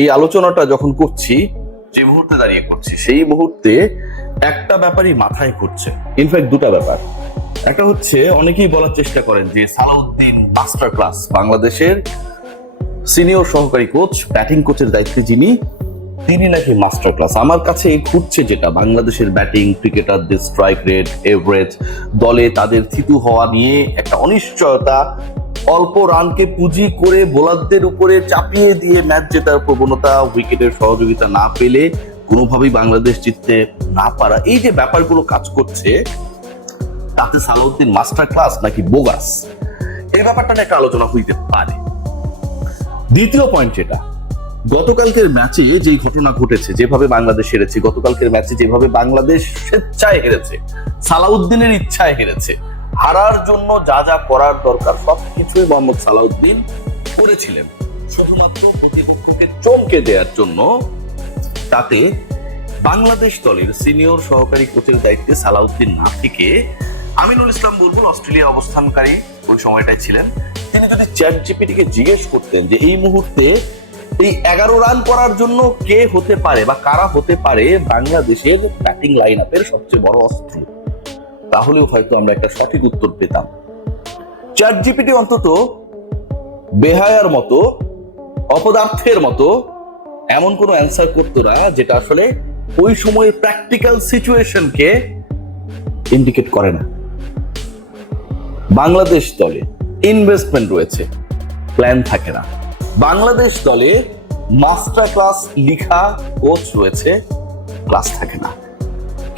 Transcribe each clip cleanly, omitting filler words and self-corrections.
এই আলোচনাটা যখন করছি, যে মুহূর্তে দাঁড়িয়ে করছি, সেই মুহূর্তে একটা ব্যাপারই মাথায় ঘুরছে। ইনফ্যাক্ট দুটা ব্যাপার। একটা হচ্ছে, অনেকেই বলার চেষ্টা করেন যে সালাউদ্দিন মাস্টার ক্লাস, বাংলাদেশের সিনিয়র সহকারী কোচ, ব্যাটিং কোচের দায়িত্বে যিনি, তিনি নাকি মাস্টার ক্লাস। আমার কাছে ঘুরছে যেটা, বাংলাদেশের ব্যাটিং ক্রিকেটারদের স্ট্রাইক রেট, এভারেজ, দলে তাদের থিতু হওয়া নিয়ে একটা অনিশ্চয়তা, অল্প রানকে পুঁজি করে বোলারদের উপরে চাপিয়ে দিয়ে ম্যাচ জেতার প্রবণতা, উইকেটের সহযোগিতা না পেলে কোনোভাবেই বাংলাদেশ জিততে না পারা, এই যে ব্যাপারগুলো কাজ করছে, তাতে সালাউদ্দিন মাস্টার ক্লাস নাকি বোগাস, এই ব্যাপারটা নিয়ে একটা আলোচনা হইতে পারে। দ্বিতীয় পয়েন্ট যেটা, গতকালকের ম্যাচে যে ঘটনা ঘটেছে, যেভাবে বাংলাদেশ হেরেছে, গতকালকের ম্যাচে যেভাবে বাংলাদেশ স্বেচ্ছায় হেরেছে, সালাউদ্দিনের ইচ্ছায় হেরেছে, হারার জন্য যা যা করার দরকার সবকিছুই মোহাম্মদ সালাউদ্দিন করেছিলেন শুধুমাত্র প্রতিপক্ষকে চমকে দেওয়ার জন্য। তাতে বাংলাদেশ দলের সিনিয়র সহকারী কোচের দায়িত্বে সালাউদ্দিন না থেকে আমিনুল ইসলাম বুলবুল, অস্ট্রেলিয়া অবস্থানকারী ওই সময়টায় ছিলেন, তিনি যদি চ্যাট জিপিটিকে জিজ্ঞেস করতেন যে এই মুহূর্তে এই 11 রান করার জন্য কে হতে পারে বা কারা হতে পারে বাংলাদেশের ব্যাটিং লাইন আপের সবচেয়ে বড় অস্ত্র, তাহলেও হয়তো আমরা একটা সঠিক উত্তর পেতাম। চ্যাট জিপিটি অন্তত বেহায়ার মতো, অপদার্থের মতো এমন কোনো অ্যান্সার করতো না যেটা আসলে ওই সময়ের প্র্যাকটিক্যাল সিচুয়েশনকে ইন্ডিকেট করে না। বাংলাদেশ দলে ইনভেস্টমেন্ট রয়েছে, প্ল্যান থাকে না। বাংলাদেশ দলে মাস্টার ক্লাস লিখা কোচ রয়েছে, ক্লাস থাকে না।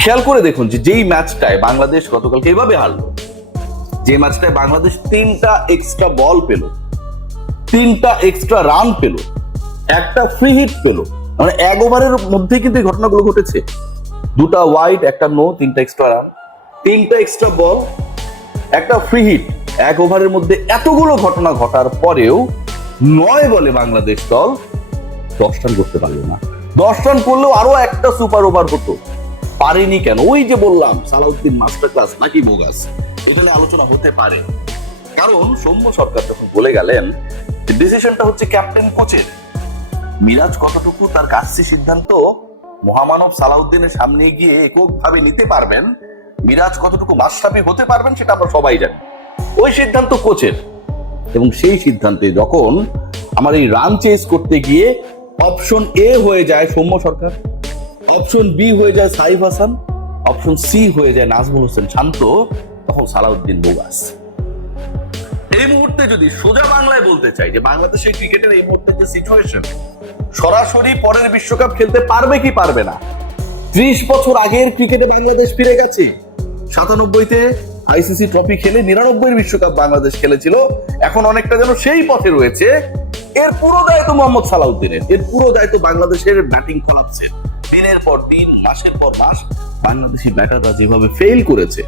খেয়াল করে দেখুন যে যেই ম্যাচটায় বাংলাদেশ গতকালকে এইভাবে হারলো, যে ম্যাচটায় বাংলাদেশ 3টা এক্সট্রা বল পেল, 3টা এক্সট্রা রান পেল, একটা ফ্রি হিট পেল, মানে 1 ওভারের মধ্যে কিন্তু এই ঘটনাগুলো ঘটেছে। 2টা ওয়াইড, একটা নো, 3টা এক্সট্রা রান, 3টা এক্সট্রা বল, একটা ফ্রি হিট, 1 ওভারের মধ্যে এতগুলো ঘটনা ঘটার পরেও 9 বলে বাংলাদেশ দল 10 রান করতে পারলো না। 10 রান করলেও আরো একটা সুপার ওভার হতো, পারেনি কেন? ওই যে বললাম, সালাউদ্দিন মাস্টার ক্লাস নাকি বোগাস, এটা আলোচনা হতে পারে। কারণ সৌম্য সরকার যখন বলে গেলেন ডিসিশনটা হচ্ছে ক্যাপ্টেন কোচের, মিরাজ কতটুকু তার কাজটি সিদ্ধান্ত মহামানব সালাউদ্দিনের সামনে গিয়ে এককভাবে নিতে পারবেন, মিরাজ কতটুকু মাশরাফি হতে পারবেন, সেটা আমরা সবাই জানি। ওই সিদ্ধান্ত কোচের, এবং সেই সিদ্ধান্তে যখন আমার এই রান চেজ করতে গিয়ে অপশন এ হয়ে যায় সৌম্য সরকার, অপশন বি হয়ে যায় সাইফ হাসান, অপশন সি হয়ে যায় নাজমুল হোসেন শান্ত, তখন সালাউদ্দিন বোগাস। এই মুহূর্তে যদি সোজা বাংলায় বলতে চাই যে বাংলাদেশের ক্রিকেটের এই মুহূর্তে যে সিচুয়েশন, সরাসরি পরের বিশ্বকাপ খেলতে পারবে কি পারবে না, 30 বছর আগের ক্রিকেটে বাংলাদেশ ফিরে গেছে। 97-তে আইসিসি ট্রফি খেলে 99-এর বিশ্বকাপ বাংলাদেশ খেলেছিল, এখন অনেকটা যেন সেই পথে রয়েছে। এর পুরো দায়িত্ব মোহাম্মদ সালাউদ্দিনের, এর পুরো দায়িত্ব বাংলাদেশের ব্যাটিং কলাপসের। দিনের পর দিন, মাসের পর মাস বাংলাদেশি ব্যাটাররা যেভাবে ফেল করেছে,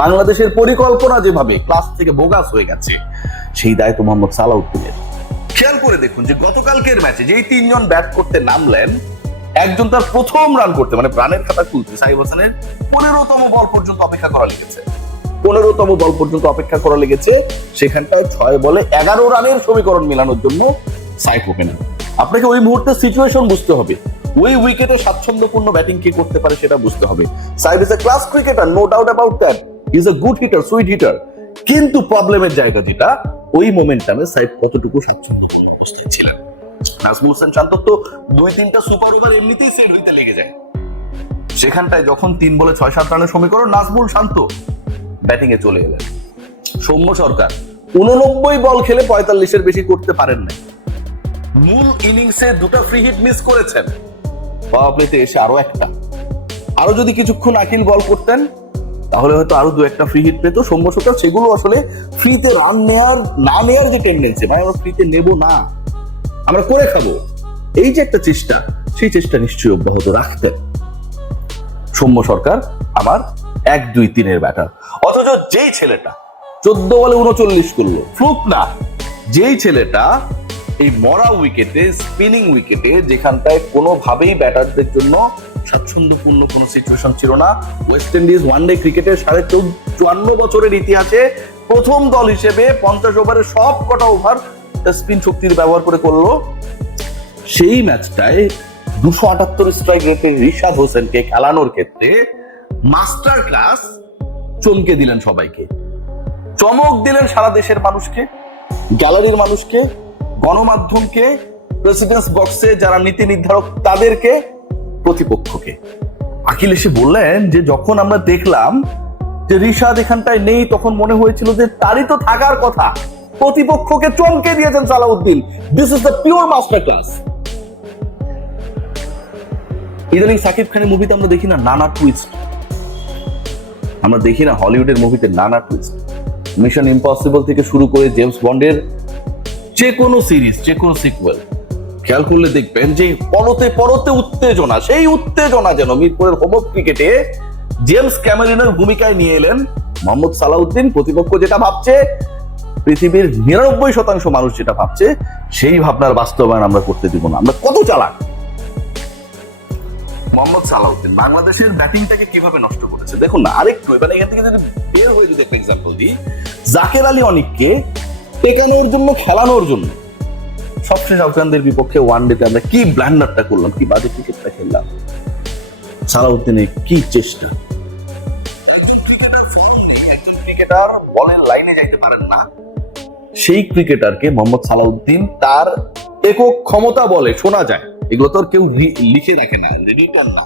বাংলাদেশের পরিকল্পনা যেভাবে ক্লাস থেকে বোগাস হয়ে গেছে, সেই দায়িত্ব মোহাম্মদ সালাউদ্দিনের। খেয়াল করে দেখুন যে গতকালকের ম্যাচে যেই 3 জন ব্যাট করতে নামলেন, একজন তার প্রথম রান করতে, মানে রানের খাতা খুলতে সাইফ হাসানের 15তম বল পর্যন্ত অপেক্ষা করা লেগেছে, 15তম বল পর্যন্ত অপেক্ষা করা লেগেছে। সেখানটায় 6 বলে 11 রানের সমীকরণ মেলানোর জন্য সাইফ ওপেনার। আপনাকে ওই মুহূর্তে সিচুয়েশন বুঝতে হবে, ওই উইকেটে স্বাচ্ছন্দ্যপূর্ণ ব্যাটিং কে করতে পারে সেটা বুঝতে হবে। Saif is a class cricketer, no doubt about that, he is a good hitter, sweet hitter. কিন্তু প্রবলেমের জায়গা যেটা, ওই মোমেন্টামে সাইফ কতটুকু স্বাচ্ছন্দ্যপূর্ণ অবস্থায় ছিলেন। নাজমুল হোসেন শান্ত তো 2-3টা সুপার ওভার এমনিতেই সেট হইতে লেগে যায়, সেখানটায় যখন 3 বলে 6-7 রানের সমীকরণ, নাজমুল শান্ত ব্যাটিং এ চলে এলেন। সৌম্য সরকার 89 বল খেলে 45-এর বেশি করতে পারেন না, মূল ইনিংসে 2টা ফ্রি হিট মিস করেছেন, পাওয়ার প্লেতে এসে আরো একটা, আরো যদি কিছুক্ষণ আকিল বল করতেন তাহলে হয়তো আরো 2-1টা ফ্রি হিট পেত সৌম্য সরকার। সেগুলো আসলে ফ্রিতে রান না নেওয়ার যে টেন্ডেন্সি, মানে আমরা ফ্রিতে নেব না, আমরা করে খাবো, এই যে একটা চেষ্টা, সেই চেষ্টা নিশ্চয়ই অব্যাহত রাখতেন সৌম্য সরকার, আমার 1-2-3-এর ব্যাটার। অথচ যেই ছেলেটা 14 বলে 39 করলো, ফ্লুক না, যেই ছেলেটা এই মরা উইকেটে, স্পিনিং উইকেটে, যেখানটায় কোনোভাবেই ব্যাটারদের জন্য স্বাচ্ছন্দ্যপূর্ণ কোনো সিচুয়েশন ছিল না, ওয়েস্ট ইন্ডিজ ওয়ানডে ক্রিকেটের 54 বছরের ইতিহাসে প্রথম দল হিসেবে 50 ওভারে সব কটা ওভার স্পিন শক্তির ব্যবহার করে করলো, সেই ম্যাচটায় 278 স্ট্রাইক রেটে রিশাদ হোসেনকে খেলানোর ক্ষেত্রে মাস্টার ক্লাস চমকে দিলেন সবাইকে, চমক দিলেন সারা দেশের মানুষকে, গ্যালারির মানুষকে, গণমাধ্যমকে, প্রেসিডেন্টস বক্সে যারা নীতি নির্ধারক তাদেরকে, প্রতিপক্ষকে। আকিল এসে বললেন যে যখন আমরা দেখলাম যে রিশাদ এখানটায় নেই তখন মনে হয়েছিল যে তারই তো থাকার কথা। প্রতিপক্ষকে চমকে দিয়েছেন Salauddin. This is the pure master class. ইদানিং সাকিব খানের মুভিতে আমরা দেখি না নানা টুইস্ট, আমরা দেখি না হলিউডের মুভিতে নানা টুইস্ট। মিশন ইম্পসিবল থেকে শুরু করে জেমস বন্ডের যে কোনো সিরিজ, যে কোনো সিকুয়েল খেয়াল করলে দেখবেন যে পরতে পরতে উত্তেজনা, সেই উত্তেজনা যেন মিরপুরের হোম অফ ক্রিকেটে জেমস ক্যামেরনের ভূমিকায় নিয়ে এলেন মোহাম্মদ সালাউদ্দিন। প্রতিপক্ষ যেটা ভাবছে, পৃথিবীর 99% মানুষ যেটা ভাবছে, সেই ভাবনার বাস্তবায়ন আমরা করতে দিব না। আমরা কত চালাক। মোহাম্মদ সালাউদ্দিন বাংলাদেশের ব্যাটিংটাকে কিভাবে নষ্ট করেছে দেখুন না। আরেকটু এবার এখান থেকে যদি বের হয়ে যদি একটা এক্সাম্পল দিই, জাকের আলী অনিককে টেকানোর জন্য, খেলানোর জন্য সবশেষ আফগানদের বিপক্ষে ওয়ানডেতে আমরা কি ব্ল্যান্ডারটা করলাম, কি বাজে ক্রিকেটটা খেললাম। সালাউদ্দিনের কি চেষ্টা। একজন ক্রিকেটার বলের লাইনে যাইতে পারেন না, সেই ক্রিকেটারকে মোহাম্মদ সালাউদ্দিন তার একক ক্ষমতা বলে শোনা যায়, এগুলো তো আর কেউ লিখে রাখে না, রিটার্ন না,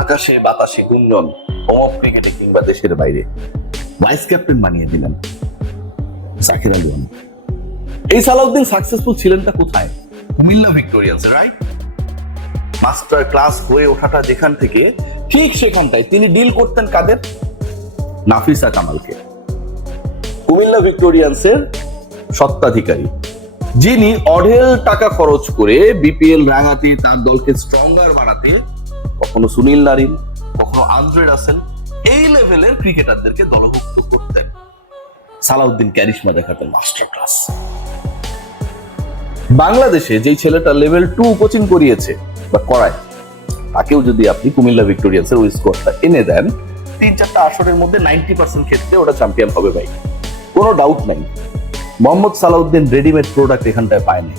আকাশে বাতাসে গুঞ্জন, হোম অফ ক্রিকেটে কিংবা দেশের বাইরে ভাইস ক্যাপ্টেন বানিয়ে দিলেন জাকের আলী অনিক। এই সালাউদ্দিন সাকসেসফুল ছিলেনটা কোথায়? Comilla Victorians, right? Master class হয়ে ওঠাটা যেখান থেকে, ঠিক সেখানটায় তিনি ডিল করতেন কাদের? নাফিসা কামালকে, কুমিল্লা ভিক্টোরিয়ান্সের স্বত্বাধিকারী, যিনি অঢেল টাকা খরচ করে বিপিএল রাঙাতে, তার দলকে স্ট্রঙ্গার বানাতে কখনো সুনীল নারিন, কখনো আন্দ্রে রাসেল, এই লেভেলের ক্রিকেটারদেরকে দলভুক্ত করতেন। সালাউদ্দিন ক্যারিশমা দেখাতেন, মাস্টার ক্লাস। বাংলাদেশে যেই ছেলেটা লেভেল 2 কোচিং করিয়েছে বা করায়, তাকেও যদি আপনি কুমিল্লা ভিক্টোরিয়ান্সের ওই স্কোয়াডটা এনে দেন, 3-4টা আসরের মধ্যে 90% ক্ষেত্রে ওটা চ্যাম্পিয়ন হবে ভাই, কোনো ডাউট নাই। মোহাম্মদ সালাউদ্দিন রেডিমেড প্রোডাক্ট এখানটায় পায়নি।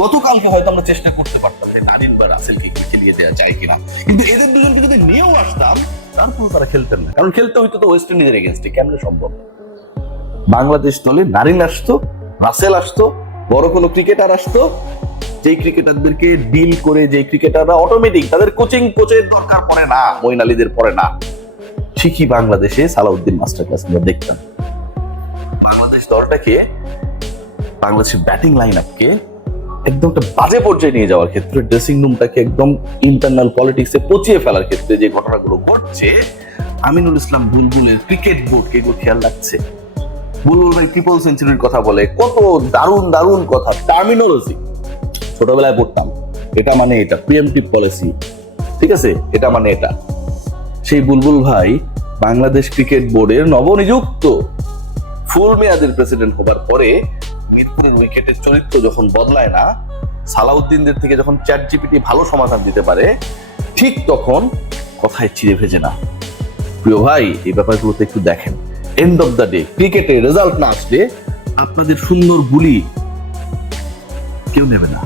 গতকালকে হয়তো আমরা চেষ্টা করতে পারতাম যে নারিন বা রাসেলকে খেলিয়ে দেওয়া যায় কিনা, কিন্তু এদের দুজনকে যদি নিয়েও আসতাম তারপরেও তারা খেলতেন না, কারণ খেলতে হইতো তো ওয়েস্ট ইন্ডিজের এগেনস্টে। কেমনে সম্ভব? বাংলাদেশ দলে নারিন আসতো, রাসেল আসতো, বড় কোনো ক্রিকেটার আসতো, যেই ক্রিকেটারদেরকে ডিল করে, যেই ক্রিকেটাররা অটোমেটিক তাদের কোচিং কোচের দরকার পড়ে না, মঈন আলীদের পড়ে না, ঠিকই বাংলাদেশে সালাউদ্দিন মাস্টার ক্লাস আমরা দেখতাম। বাংলাদেশ দলটাকে, বাংলাদেশের ব্যাটিং লাইন আপকে একদম একটা বাজে পর্যায়ে নিয়ে যাওয়ার ক্ষেত্রে, ড্রেসিং রুমটাকে একদম ইন্টারনাল পলিটিক্সে পচিয়ে ফেলার ক্ষেত্রে যে ঘটনাগুলো ঘটছে, আমিনুল ইসলাম বুলবুলের ক্রিকেট বোর্ডকে এগুলো খেয়াল রাখছে। বুলবুল ভাই ট্রিপল সেঞ্চুরির কথা বলে, কত দারুণ দারুণ কথা, টার্মিনোলজি ছোটবেলায় পড়তাম, এটা মানে এটা, প্রিএমটিভ পলিসি, ঠিক আছে, এটা মানে এটা। সেই বুলবুল ভাই বাংলাদেশ ক্রিকেট বোর্ডের নবনিযুক্ত ফুল মেয়াদের প্রেসিডেন্ট হবার পরে মিরপুরের উইকেটের চরিত্র যখন বদলায় না, সালাউদ্দিনদের থেকে যখন চ্যাট জিপিটি ভালো সমাধান দিতে পারে, ঠিক তখন কথায় চিড়ে ভেজে না। প্রিয় ভাই, এই ব্যাপারগুলোতে একটু দেখেন। এন্ড অফ দ্য ডে, ক্রিকেটে রেজাল্ট না আসলে আপনাদের সুন্দর গুলি কেউ নেবে না।